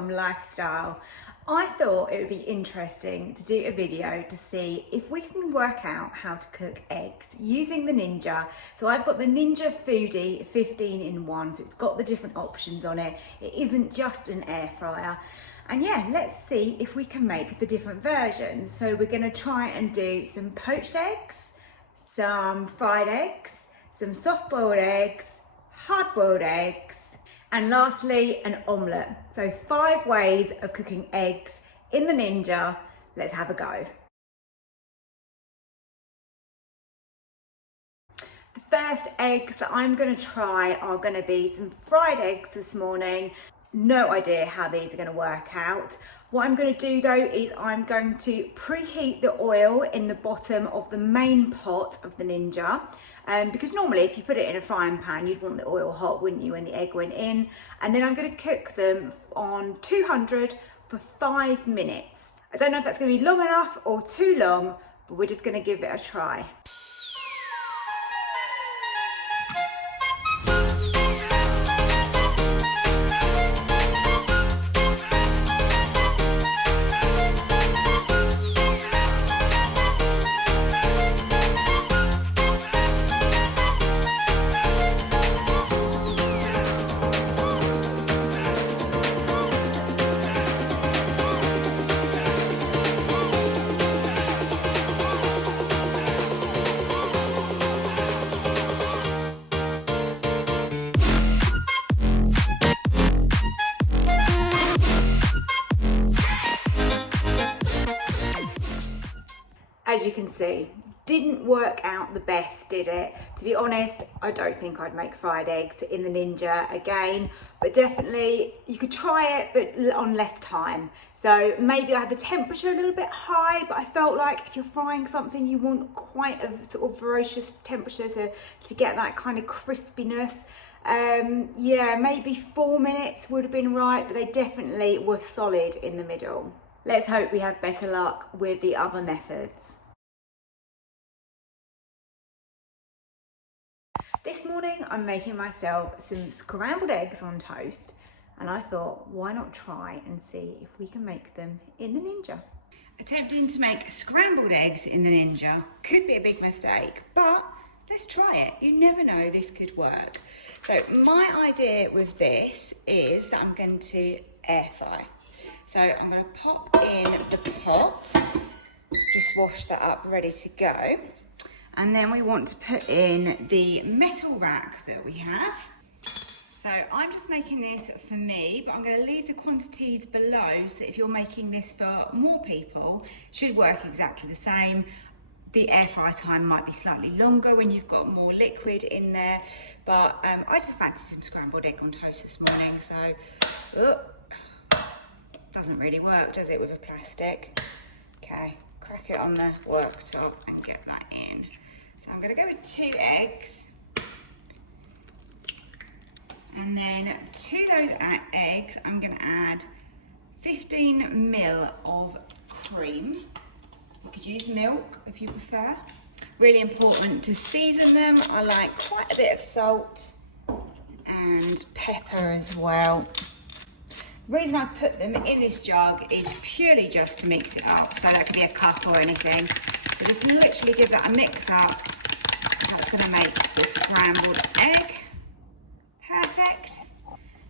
from Lifestyle. I thought it would be interesting to do a video to see if we can work out how to cook eggs using the Ninja. So I've got the Ninja Foodi 15-in-1, so it's got the different options on it. It isn't just an air fryer. And yeah, let's see if we can make the different versions. So we're gonna try and do some poached eggs, some fried eggs, some soft-boiled eggs, hard-boiled eggs, and lastly, an omelette. So 5 ways of cooking eggs in the Ninja. Let's have a go. The first eggs that I'm gonna try are gonna be some fried eggs this morning. No idea how these are gonna work out. What I'm gonna do though is I'm going to preheat the oil in the bottom of the main pot of the Ninja. Because normally if you put it in a frying pan, you'd want the oil hot, wouldn't you, when the egg went in? And then I'm gonna cook them on 200 for 5 minutes. I don't know if that's gonna be long enough or too long, but we're just gonna give it a try. As you can see, didn't work out the best, did it? To be honest, I don't think I'd make fried eggs in the Ninja again, but definitely you could try it, but on less time. So maybe I had the temperature a little bit high, but I felt like if you're frying something, you want quite a sort of ferocious temperature to get that kind of crispiness. Yeah, maybe 4 minutes would have been right, but they definitely were solid in the middle. Let's hope we have better luck with the other methods. This morning I'm making myself some scrambled eggs on toast, and I thought, why not try and see if we can make them in the Ninja. Attempting to make scrambled eggs in the Ninja could be a big mistake, but let's try it. You never know, this could work. So my idea with this is that I'm going to air fry. So I'm going to pop in the pot, just wash that up, ready to go. And then we want to put in the metal rack that we have. So I'm just making this for me, but I'm going to leave the quantities below, so if you're making this for more people, it should work exactly the same. The air fry time might be slightly longer when you've got more liquid in there, but I just fancied some scrambled egg on toast this morning, so doesn't really work, does it, with a plastic? Okay, crack it on the worktop and get that in. So I'm going to go with 2 eggs, and then to those eggs I'm going to add 15 ml of cream. You could use milk if you prefer. Really important to season them. I like quite a bit of salt and pepper as well. The reason I've put them in this jug is purely just to mix it up. So that could be a cup or anything. So just literally give that a mix up. So that's going to make the scrambled egg. Perfect.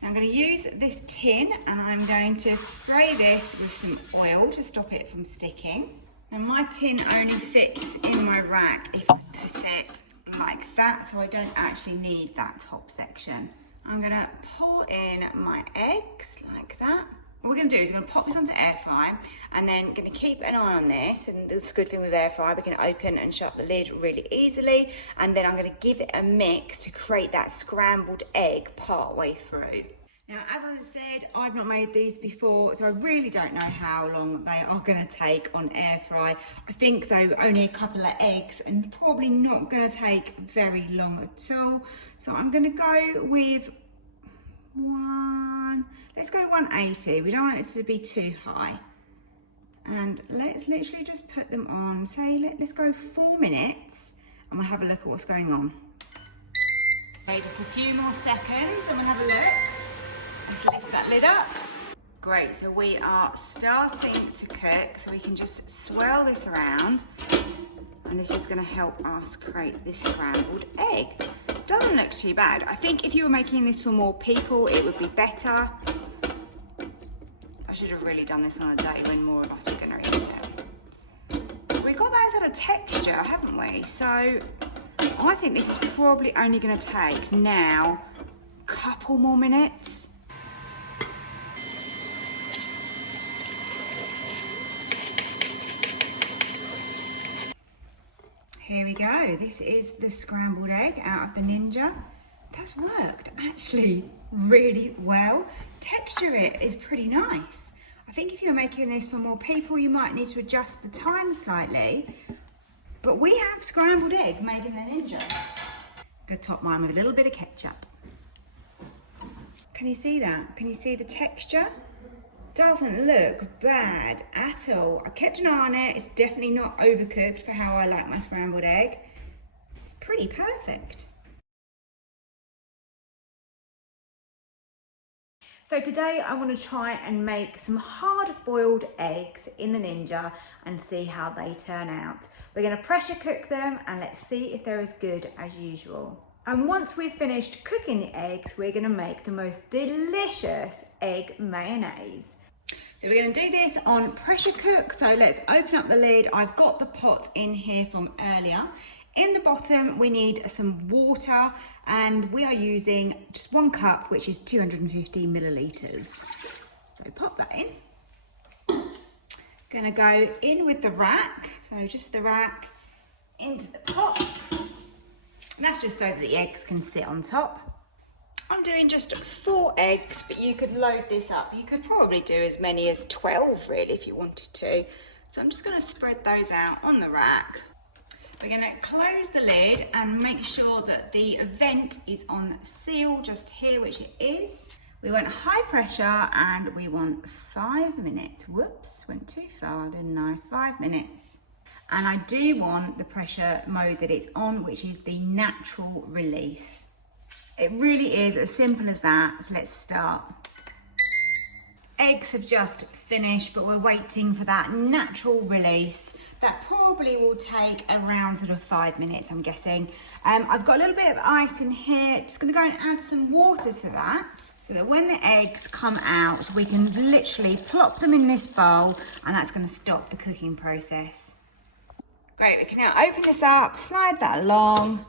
Now I'm going to use this tin and I'm going to spray this with some oil to stop it from sticking. Now my tin only fits in my rack if I put it like that, so I don't actually need that top section. I'm gonna pour in my eggs like that. What we're gonna do is we're gonna pop this onto air fry and then gonna keep an eye on this. And this good thing with air fry, we can open and shut the lid really easily. And then I'm gonna give it a mix to create that scrambled egg part way through. Now, as I said, I've not made these before, so I really don't know how long they are going to take on air fry. I think though only a couple of eggs and probably not going to take very long at all. So I'm going to go with let's go 180. We don't want it to be too high. And let's literally just put them on, say, let's go 4 minutes and we'll have a look at what's going on. Okay, just a few more seconds and we'll have a look. Let's lift that lid up. Great, so we are starting to cook, so we can just swirl this around, and this is gonna help us create this scrambled egg. Doesn't look too bad. I think if you were making this for more people, it would be better. I should have really done this on a day when more of us were gonna eat it. We've got that sort of texture, haven't we? So I think this is probably only gonna take now a couple more minutes. Here we go, this is the scrambled egg out of the Ninja. That's worked actually really well. Texture it is pretty nice. I think if you're making this for more people, you might need to adjust the time slightly, but we have scrambled egg made in the Ninja. Gonna top mine with a little bit of ketchup. Can you see that? Can you see the texture? Doesn't look bad at all. I kept an eye on it. It's definitely not overcooked for how I like my scrambled egg. It's pretty perfect. So today I want to try and make some hard-boiled eggs in the Ninja and see how they turn out. We're going to pressure cook them and let's see if they're as good as usual. And once we've finished cooking the eggs, we're going to make the most delicious egg mayonnaise. So we're going to do this on pressure cook, so let's open up the lid. I've got the pot in here from earlier. In the bottom we need some water, and we are using just 1 cup, which is 250 millilitres. So pop that in. Gonna go in with the rack, so just the rack into the pot. And that's just so that the eggs can sit on top. I'm doing just 4 eggs, but you could load this up. You could probably do as many as 12 really if you wanted to. So I'm just gonna spread those out on the rack. We're gonna close the lid and make sure that the vent is on seal just here, which it is. We want high pressure and we want 5 minutes. Whoops, went too far, didn't I? 5 minutes. And I do want the pressure mode that it's on, which is the natural release. It really is as simple as that, so let's start. Eggs have just finished, but we're waiting for that natural release. That probably will take around sort of 5 minutes, I'm guessing. I've got a little bit of ice in here. Just gonna go and add some water to that, so that when the eggs come out, we can literally plop them in this bowl, and that's gonna stop the cooking process. Great, we can now open this up, slide that along,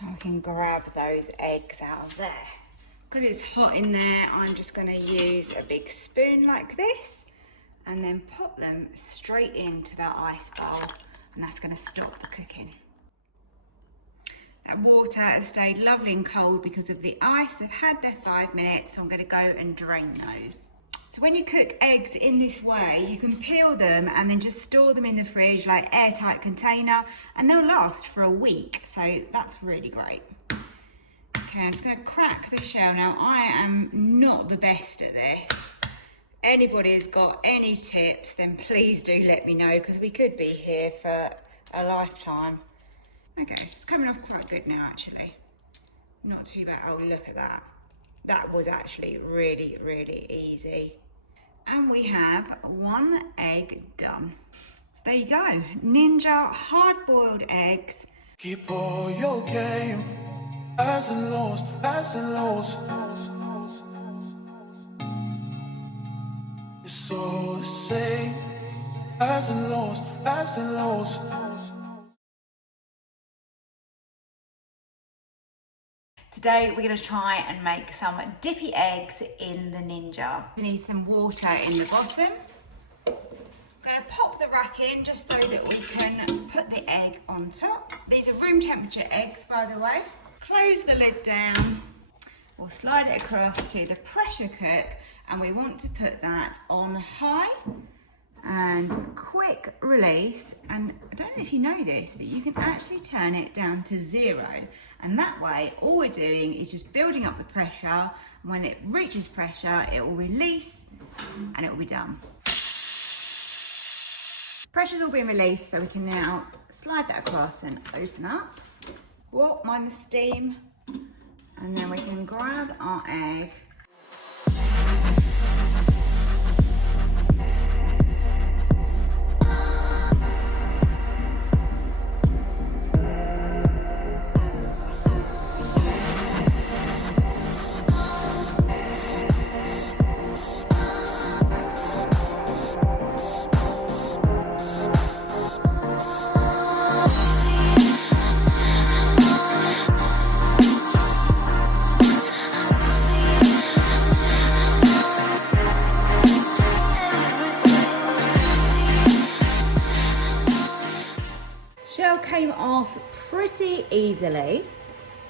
and we can grab those eggs out of there. Because it's hot in there, I'm just gonna use a big spoon like this and then pop them straight into that ice bowl, and that's gonna stop the cooking. That water has stayed lovely and cold because of the ice. They've had their 5 minutes, so I'm gonna go and drain those. So when you cook eggs in this way, you can peel them and then just store them in the fridge, like airtight container, and they'll last for a week. So that's really great. Okay, I'm just gonna crack the shell now. I am not the best at this. Anybody has got any tips, then please do let me know, because we could be here for a lifetime. Okay, it's coming off quite good now, actually. Not too bad. Oh, look at that. That was actually really, really easy. And we have 1 egg done. So there you go, Ninja hard-boiled eggs. Keep all your game, highs and lows, highs and lows. It's all the same, highs and lows, highs and lows. Today we're going to try and make some Dippy Eggs in the Ninja. We need some water in the bottom. I'm going to pop the rack in just so that we can put the egg on top. These are room temperature eggs, by the way. Close the lid down. We'll slide it across to the pressure cook, and we want to put that on high and quick release. And I don't know if you know this, but you can actually turn it down to 0, and that way all we're doing is just building up the pressure. When it reaches pressure, it will release and it will be done. Pressure's all been released, so we can now slide that across and open up. Whoa, mind the steam. And then we can grab our egg. came off pretty easily.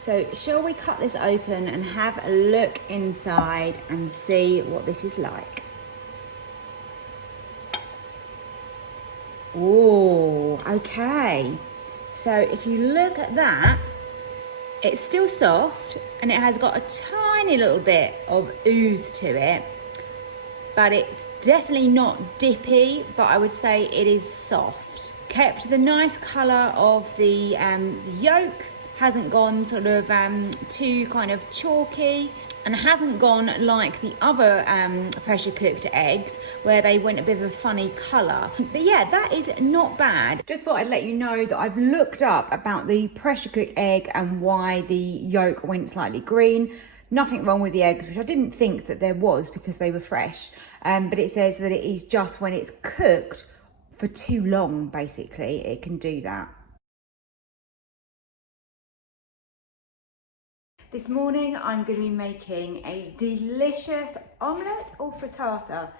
So shall we cut this open and have a look inside and see what this is like? Oh, okay. So if you look at that, it's still soft and it has got a tiny little bit of ooze to it, but it's definitely not dippy, but I would say it is soft. Kept the nice colour of the yolk, hasn't gone sort of too kind of chalky, and hasn't gone like the other pressure cooked eggs where they went a bit of a funny colour. But yeah, that is not bad. Just thought I'd let you know that I've looked up about the pressure cooked egg and why the yolk went slightly green. Nothing wrong with the eggs, which I didn't think that there was because they were fresh. But it says that it is just when it's cooked for too long, basically, it can do that. This morning I'm going to be making a delicious omelette or frittata.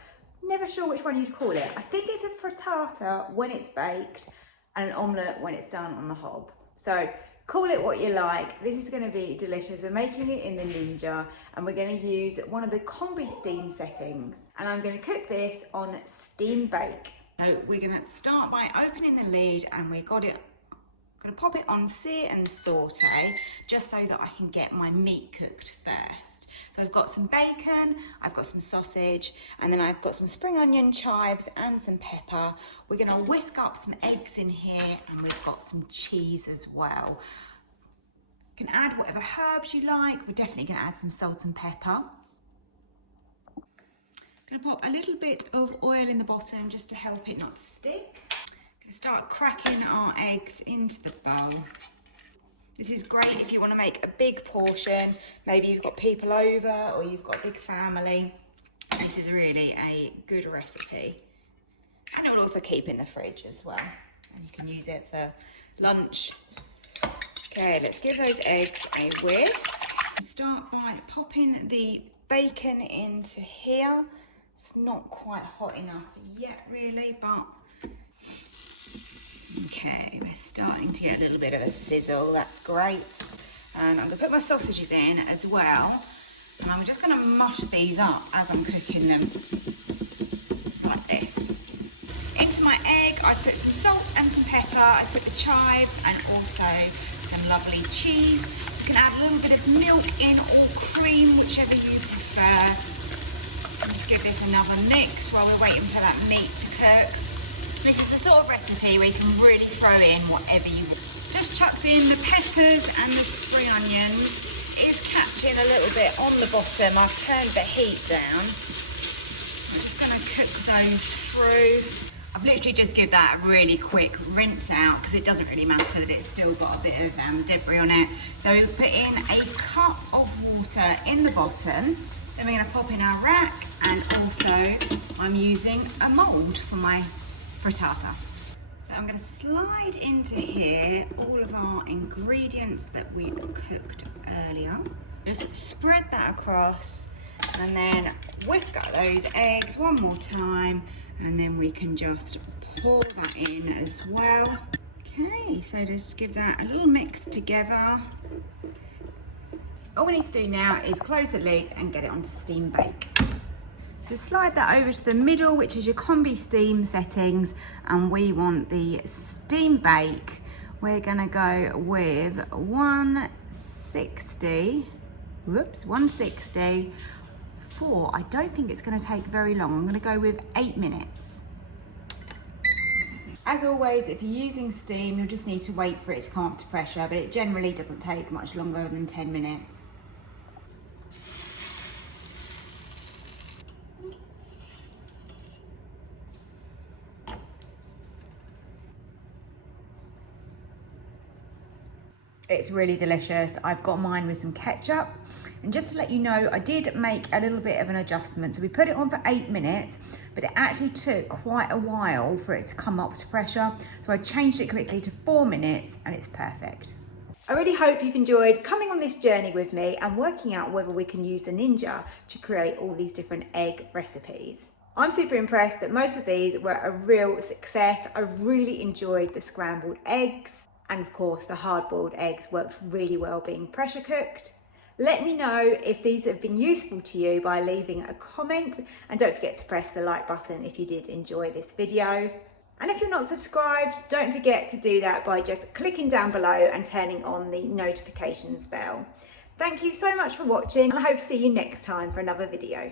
Never sure which one you'd call it. I think it's a frittata when it's baked and an omelette when it's done on the hob. So call it what you like. This is going to be delicious. We're making it in the Ninja and we're going to use one of the combi steam settings. And I'm going to cook this on steam bake. So we're going to start by opening the lid and we got it. I'm going to pop it on sear and saute just so that I can get my meat cooked first. So I've got some bacon, I've got some sausage, and then I've got some spring onion, chives and some pepper. We're going to whisk up some eggs in here and we've got some cheese as well. You can add whatever herbs you like. We're definitely going to add some salt and pepper. I'm going to pop a little bit of oil in the bottom just to help it not stick. Start cracking our eggs into the bowl. This is great if you want to make a big portion. Maybe you've got people over or you've got a big family. This is really a good recipe. And it will also keep in the fridge as well. And you can use it for lunch. Okay, let's give those eggs a whisk. Start by popping the bacon into here. It's not quite hot enough yet really, but okay, we're starting to get a little bit of a sizzle, that's great. And I'm going to put my sausages in as well. And I'm just going to mush these up as I'm cooking them, like this. Into my egg, I put some salt and some pepper, I put the chives and also some lovely cheese. You can add a little bit of milk in or cream, whichever you prefer. And just give this another mix while we're waiting for that meat to cook. This is the sort of recipe where you can really throw in whatever you want. Just chucked in the peppers and the spring onions. It's catching a little bit on the bottom. I've turned the heat down. I'm just going to cook those through. I've literally just give that a really quick rinse out because it doesn't really matter that it's still got a bit of debris on it. So we put in a cup of water in the bottom. Then we're going to pop in our rack and also I'm using a mould for my frittata. So I'm going to slide into here all of our ingredients that we cooked earlier. Just spread that across and then whisk up those eggs one more time and then we can just pour that in as well. Okay, so just give that a little mix together. All we need to do now is close the lid and get it onto steam bake. So slide that over to the middle, which is your combi steam settings, and we want the steam bake. We're gonna go with 160 for, I don't think it's gonna take very long. I'm gonna go with 8 minutes. As always, if you're using steam, you'll just need to wait for it to come up to pressure, but it generally doesn't take much longer than 10 minutes. It's really delicious. I've got mine with some ketchup. And just to let you know, I did make a little bit of an adjustment. So we put it on for 8 minutes, but it actually took quite a while for it to come up to pressure. So I changed it quickly to 4 minutes and it's perfect. I really hope you've enjoyed coming on this journey with me and working out whether we can use the Ninja to create all these different egg recipes. I'm super impressed that most of these were a real success. I really enjoyed the scrambled eggs. And of course, the hard-boiled eggs worked really well being pressure cooked. Let me know if these have been useful to you by leaving a comment, and don't forget to press the like button if you did enjoy this video. And if you're not subscribed, don't forget to do that by just clicking down below and turning on the notifications bell. Thank you so much for watching, and I hope to see you next time for another video.